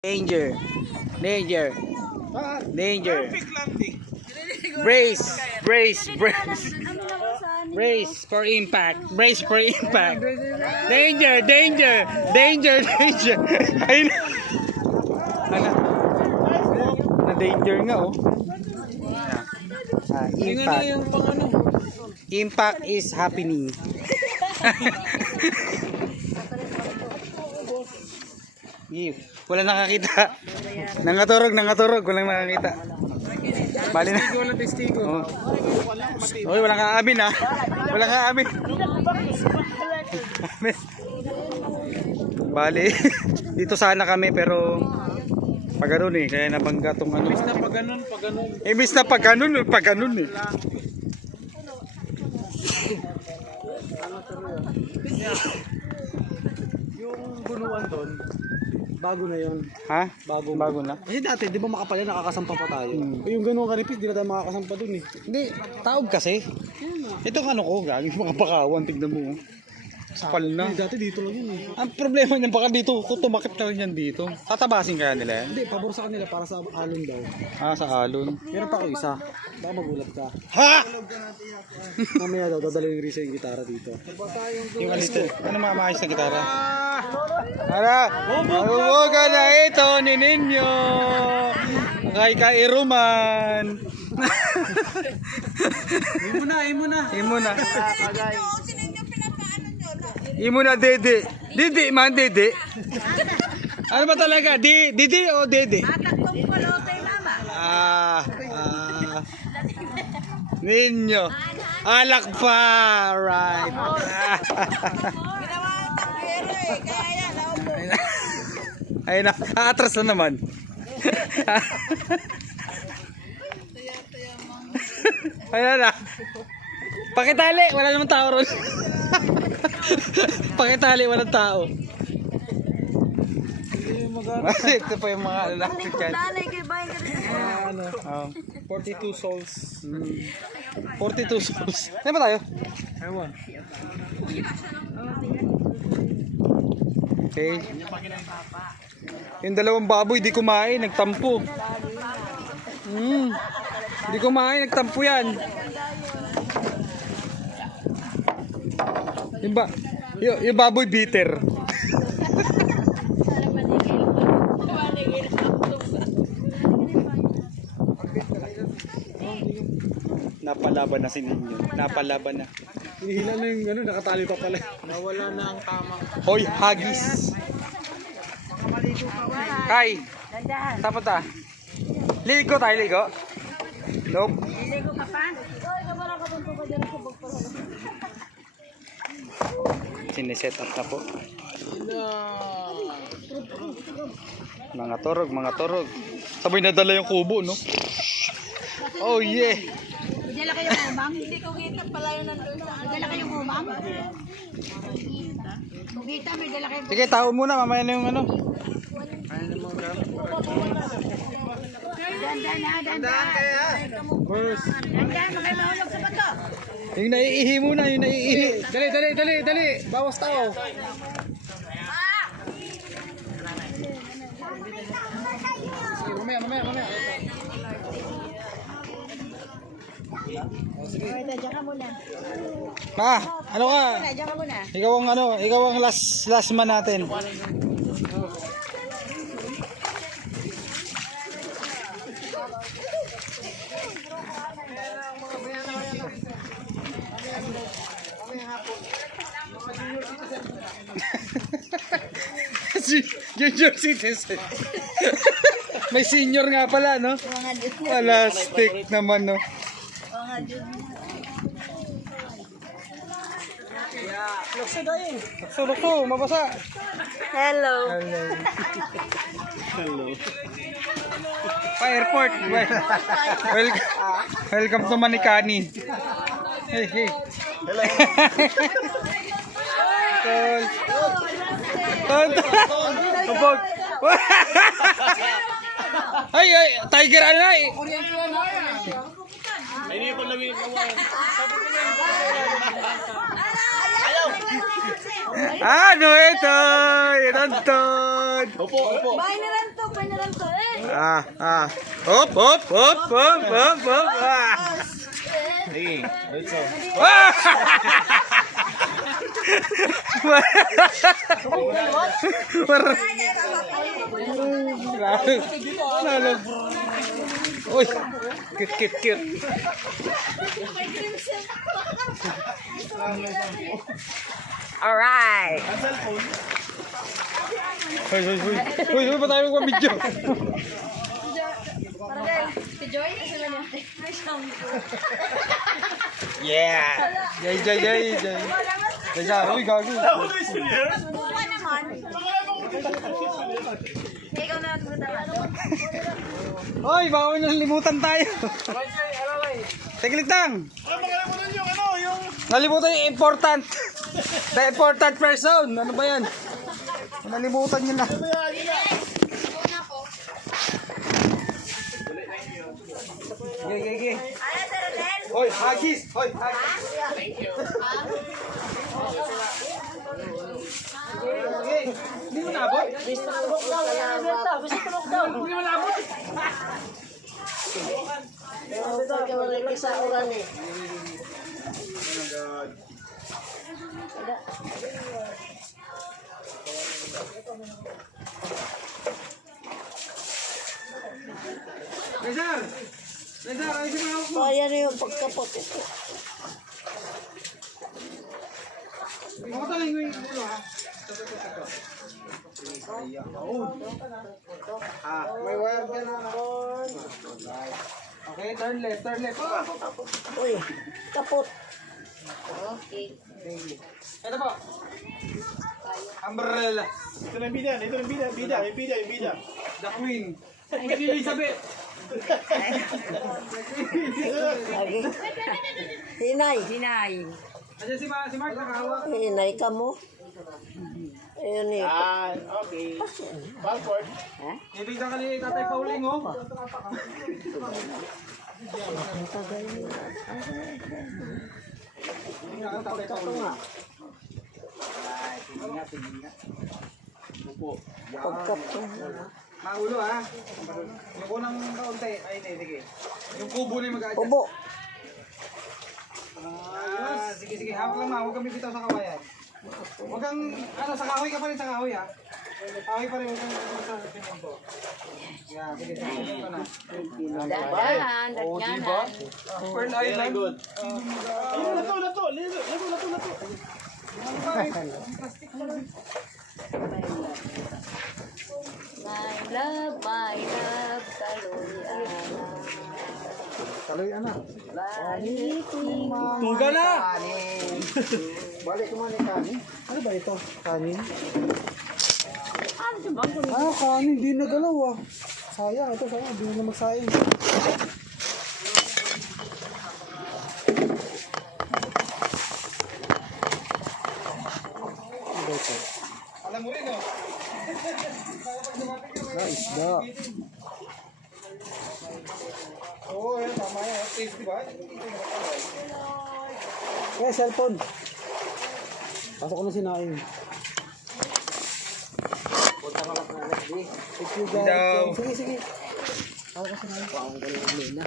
Danger. Danger. Danger. Brace. Brace. Brace. Brace for impact. Brace for impact. Danger. Danger. Danger. Danger. Ayun. Ano? Na-danger nga oh. Impact. Impact is happening. Wala nakakita. Nangaturog, walang nakakita. Bali na. Oh. Oy, walang kaamin ha. Walang kaamin. Bali, dito sana kami pero pag ganun eh, kaya nabangga tong ano. Imbis na pag ganun. Imbis na pag ganun eh. Yung bunuan doon, bago na yun. Ha? Bago na. Kasi dati, di ba makapal yan, nakakasampa pa tayo. Yung ganun kanipis, di na tayo makakasampa doon eh. Hindi, taog kasi. Itong ano ko, gagawin mga pakawan, tignan mo. Kapal na. Dati dito lang yun eh. Ang problema niyan, baka dito, kung tumakip na rin yan dito. Tatabasin kaya nila yan? Hindi, pabor sa kanila para sa alon daw. Ah, sa alon. Meron pa ako isa. Baka magulat ka. Ha? Mamaya daw, dadalhin yung Risa yung gitara dito. Yung alito. Ano mamayos na gitara? Ara! Mahuwaga na ito ni Ninyo! Kay Kairuman! Imo na. Imo na dede. Dede man dede. Ano ba talaga? Dede o dede? Ninyo. Alak pa. Right. Ayun na. Atras na naman. Ayan na. Pakitali. Wala naman tao ron. Pakitali. Walang tao. Ito pa yung mga lalaki dyan. Ano, 42 souls. 42 souls. Saan ba tayo? Ewan. Okay. Yung dalawang baboy di kumain, nagtampo. Di kumain, nagtampo yan. Yung baboy bitter. Napalaban na si Ninyo. Napalaban na. Hinihila na yung ano, nakatali pa pala. Nawala na ang tama. Hoy, hagis. Kai. Tapos ta. Ligo tayo, ligo. Nope. Ligo ka pa? Siniset up na po. Mga torog. Sabay nadala yung kubo, no? Oh yeah. May dala kayong umam? Hindi ko kita pala yun nandun. May dala kayong umam? Kung kita, may dala kayong... Sige, tao muna. Mamaya na yung ano. Dandan kaya. First. Dandan, makay mahulog sa bato. Yung naiihi muna, yung naiihi. Dali. Bawas tao. Sige, mamaya. Diyan ka muna. Ma, ano ka? Diyan ka muna. Ikaw ang last man natin. Junior citizen. May senior nga pala, no? Plastic naman, no? Lukso, mabasa. Hello. Pa airport. Welcome to Manikani. Hey. Hello. Kapag. Ay, tiger ano na eh. Ano ito? Iranton. Bahay na lang to. sabay na lang to eh. Hop, hop, hop, hop, hop, hop. Sige, let's go. Uy, cute, cute, cute. Alright. Hoy, hoy, hoy. Hoy, hoy, ba tayo magpa-video? Si Joy, kasi ba niya? Ay, siyang Yeah. Jay, jay, jay, jay. Jay, jay. Uy, gago. buka naman. Ikaw na Hoy, baka may nalimutan tayo. Teglit lang. Nalimutan yung important. The important person. Ano ba yan? Nalimutan nyo na. Gay, gay, gay. Hoy, hagis. Hoy, hagis. Gay. Hindi mo nabot? Hindi mo nabot? Rizal! Rizal, ayusin mo hawak mo. Ayan yung pagkapot ito. Makatalay mo yung ulo ha. May wire ka na. Okay, turn left, turn left. Uy, kapot. Okay. Ito po. Umbrella. Ito na yung bida, ito na yung bida, bida, yung bida, yung bida. The Queen. Queen Elizabeth. Hinay. Hinay. Ayan si Mark nakahawak. Hinay ka mo. Ayun eh. Okay. Balford. Ibig na kali Tatay Pauling oh. Tatay Pauling. Pagkapot. Mahulo ha. Yung unang kaunti. Ay, sige. Yung kubo na yung mag-adjust. Ubo. Sige, sige. Hawak lang ma. Huwag kami bitaw sa kawayan. Huwag kang, sa kahoy ka pa rin sa kahoy ha. Kahoy pa rin. Huwag kang sa pinto. Yeah, sige. Sige ko na. Dahan. Oh, diba? Pearl Island. Good. Ayun, nato. My love, Taloy ana. baliking. Tuga na! Balik ko man yung kanin. Ano ba ito? Kanin? Ano ba? Kanin. Di nagalaw ah. Sayang. Ito sayang. Di na magsayang. Alam mo rin oh. Isda. Oo, yan. Tama yan. Tasty ba? Kaya cellphone. Pasok ko na sinaing. Daw. Sige. Ako kasi na yung pang galing ng Lena.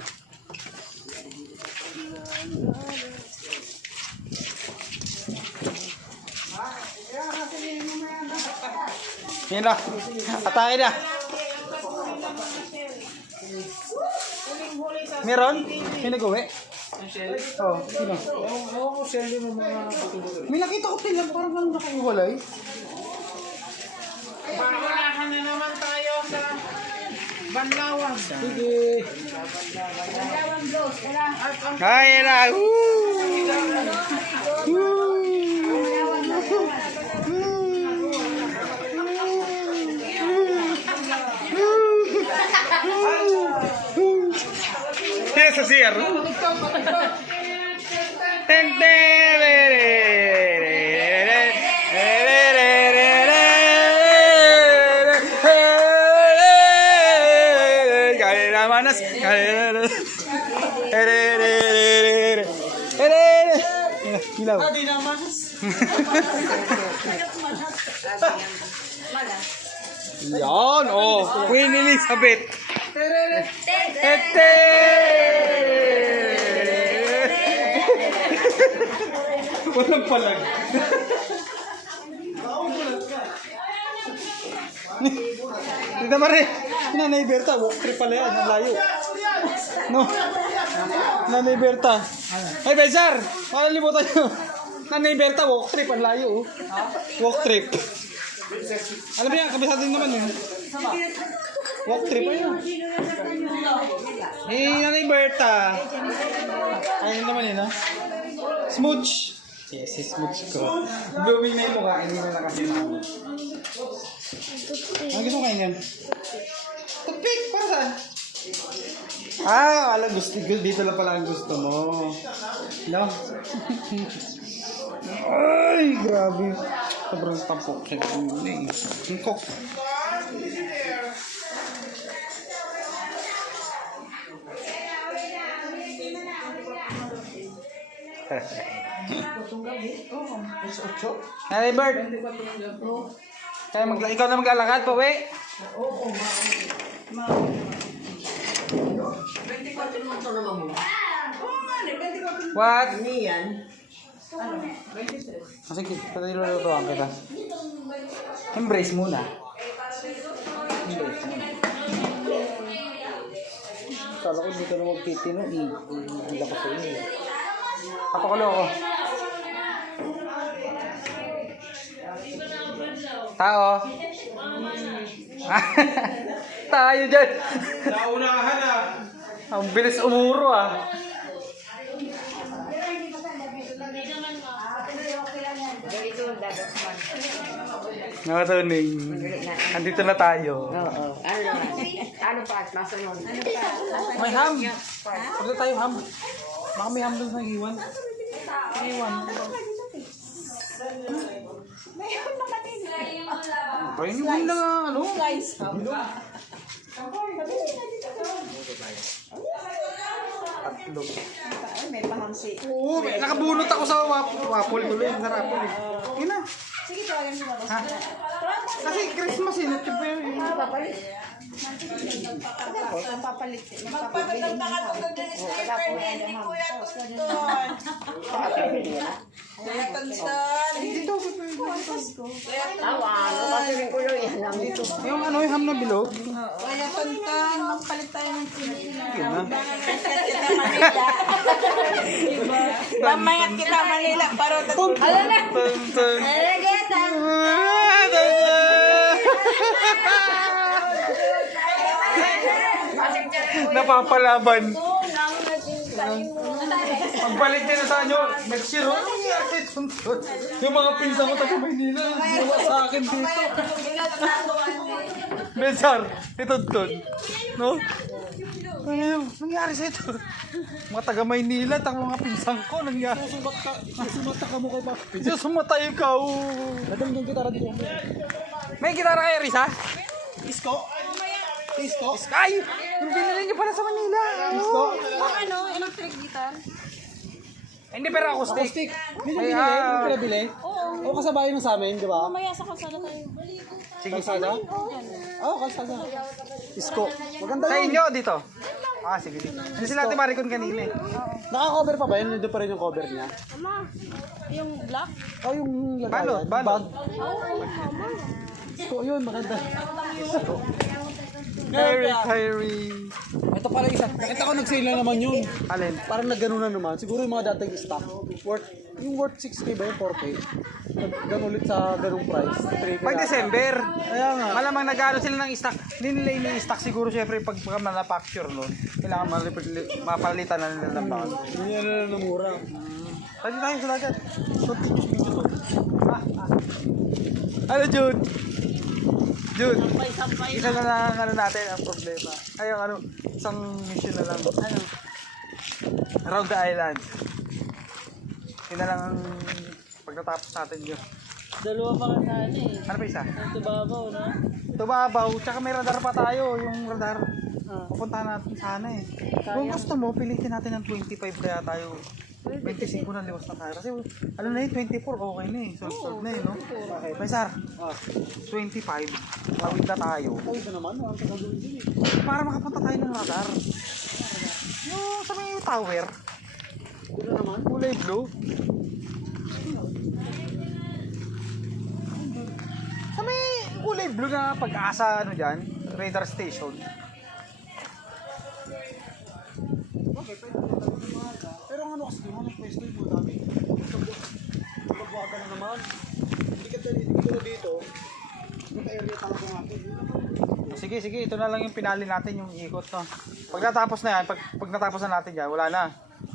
Yan na. Atake na. Meron? May nag-uwi? Oo. Sino? May nakita ko tilang parang lang nakaiwalay. Wala na naman tayo sa Banlawan. Sige. Ay, na. Yes, sa CR. Manas. Ilaw. Yan, oh. Queen Elizabeth. Tete! Walang palag. Dito pa rin. Nanay Berta, walk trip pala yan. Ang layo. No. Nanay Berta. Ay, Besar! Makalimutan nyo. Nanay Berta, walk trip. Ang layo. Walk trip. Alam mo yan, kabisado din naman yun. Walk trip ayun. Nanay Berta. Ayun naman yun, ha? Smooch. Yes, si Smooch ko. Blooming na yung mukha, hindi na nakasimahan. Ano gusto mo kain yan? Toothpick! Para saan? Alam gusto. Dito lang pala ang gusto mo. No? Ay, grabe. Sobrang tampok siya. Ang kok. Hey, Bert. Ikaw na mag-alakad pa, we? What? Sige, patululutuan kita. Embrace muna. Embrace muna. Kala ko dito na magtitino. Hindi ako sa inyo. Papakulo ako. Tao. Tayo dyan. Naunahan ah. Ang bilis umuro ah. Nakatuning. Andito na tayo. Oo. Ano pa? Nasa yun? Ano pa? May ham. Pagka tayo ham. Baka may ham doon sa iwan. Iwan. Ayun yung lang ano. Guys, Tatlo. may pahamsi. Oo, nakabunot ako sa wapol tuloy. Ang sarap eh. Yun na. Sige, tawagan mo na. Ha? Kasi Christmas eh. Tipo yun. Papalit. Papalit. Magpapalit na ka ito ng sniper ni Kuya Tonton. Kuya Tonton. Dito. Yung ano, yung ham na bilog. Kuya Tonton, magpalit tayo ng sinilang. Yun na. Kita Manila. Mamaya kita Manila. Pero alam na. Tonton. Alageta. Napapalaban. Pagbalik niya na sa inyo, next year, yung mga pinsan ko taga Maynila, ginawa sa akin dito. Besar, ito doon. No? Ano nangyari sa ito? Mga taga Maynila, mga pinsan ko, nangyari. Sumata ka mo kay Papi. Sumata ikaw. Nadal yung gitara dito. May gitara kayo, Risa? Isko? Isko? Ay! Yung binili niyo pala sa Manila. Isko? Ano? Electric guitar? Hindi, pero acoustic. Hindi mo binili? Hindi mo pinabili? Oo. O kasabay mo sa amin, di ba? Mamaya sa kalsada tayo. Kalsada? Oo, kalsada. Isko. Maganda Sa yun. inyo, dito. Ah, sige. Hindi sila Ate Maricon kanina eh. Naka-cover pa ba yun? Nandun pa rin yung cover niya? Ama, yung black? O yung lagayan? Balot, balot. Bag? Oo, mama. Isko yun, maganda. Harry. Ito pala isa. Nakita ko nag-sale na naman yun. Alin? Parang nag-gano na naman. Siguro yung mga dating stock. Yung worth 6K ba yung 4K? Nag-gano ulit sa ganung price. 3K Pag December. Kaya nga. Malamang nag-ano sila ng stock. Hindi nila ini-stock siguro syempre pag manufacture nun. Kailangan mapalitan na nila ng bago. Hindi na ng mura. Pwede tayo sila dyan. Continuous video to. Ano Jude? Jude, isa na lang ang ano natin ang problema. Ay, ang ano, isang mission na lang. Ano? Around the island. Yun na lang ang pagkatapos natin yun. Dalawa pa ka sana eh. Ano pa isa? Ang tubabaw, no? Tubabaw, tsaka may radar pa tayo. Yung radar, pupuntahan natin sana eh. Kung gusto mo, pilitin natin ng 25 kaya tayo 25 na liwas na tayo. Kasi ano na yun, 24, okay na eh. Solve na eh, no? May sir, 25, tawid na tayo. Ay, ito naman. Ang gagawin din eh. Para makapunta tayo ng radar. Yung sa may tower, Ito naman. kulay blue. Sa may kulay blue na pag-asa, ano dyan, radar station. Okay, pwede na tayo ng maaga. Pero ang ano kasi doon, ang pwesto yung mga dami. Magbuwaga na naman. Hindi ka dito. Naka-area talaga natin. Sige, sige, ito na lang yung pinali natin, yung ikot, no? Pag natapos na yan, pag natapos na natin yan, wala na.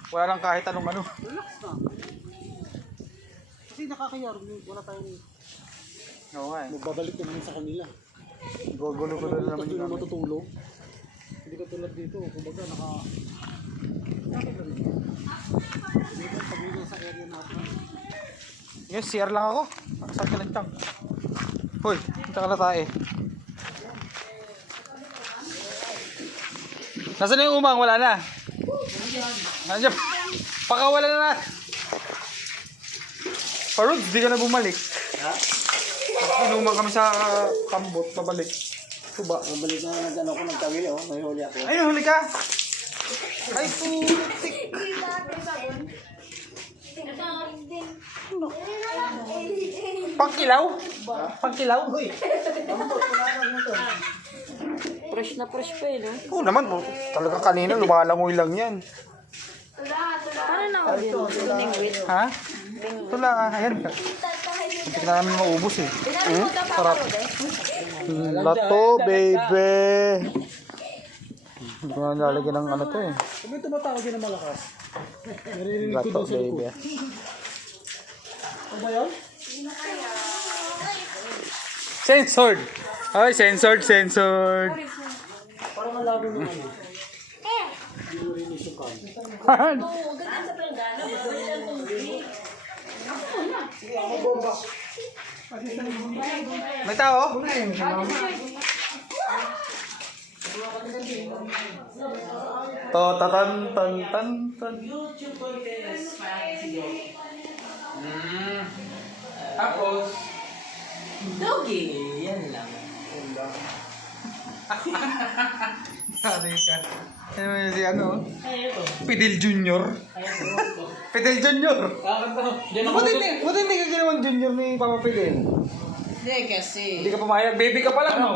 Wala lang kahit anong ano. Relax na. Kasi nakakayar, wala tayong Oo nga eh. magbabalik naman sa kanila. Gugulo-gulo na naman Tapos yung doon namin. matutulog. Hindi ka tulad dito, kumbaga dito pag dito sa area natin. Yes, CR lang ako. Saan ka lang tiyang? Hoy, punta ka na tayo. Nasaan na yung umang? Wala na. Nandiyan. Pakawala na. Parod, di ka na bumalik. Ha? Inumang kami sa kambot, pabalik. Tuba, mabalik na nag-ano ko, nagtawili oh, may huli ako. Ay, huli ka. Ay, putik. Pangkilaw? Pangkilaw? Fresh na fresh pa eh, no? Oo naman, talaga kanina lumalangoy lang yan. Paano na ulit? Ha? Ito lang, ayan. Hindi na namin maubos eh. Sarap. Lato, baby. Hindi ko na lalagyan ng ano to eh. Kung may tumatawag yun ng malakas, naririnig ko Lato, daw sa baby. likod. Ano ba yun? Censored. Ay, censored, censored. Parang malabo naman eh. Hindi mo rin isukan. May tao? To tatan tan tan tan. Tapos, doggy. Yan lang. Sabi ka. Ano yun si ano? Fidel Junior. Fidel Junior. Buti hindi ka ginawan Junior ni Papa Fidel. Hindi kasi. Hindi ka pumayag. Baby ka pa lang, no?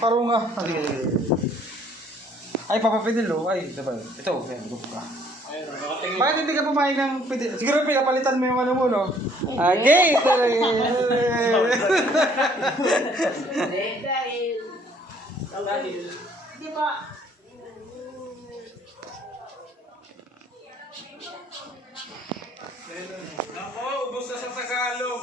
Parang nga. Ay, Papa Fidel, oh. Ay, diba? Ito, ayan, gusto ka. Bakit hindi ka pumayag ng Fidel? Siguro pinapalitan mo yung ano mo, no? Okay, talaga. Dahil, di ba, Ako, ubos na sa Tagalog.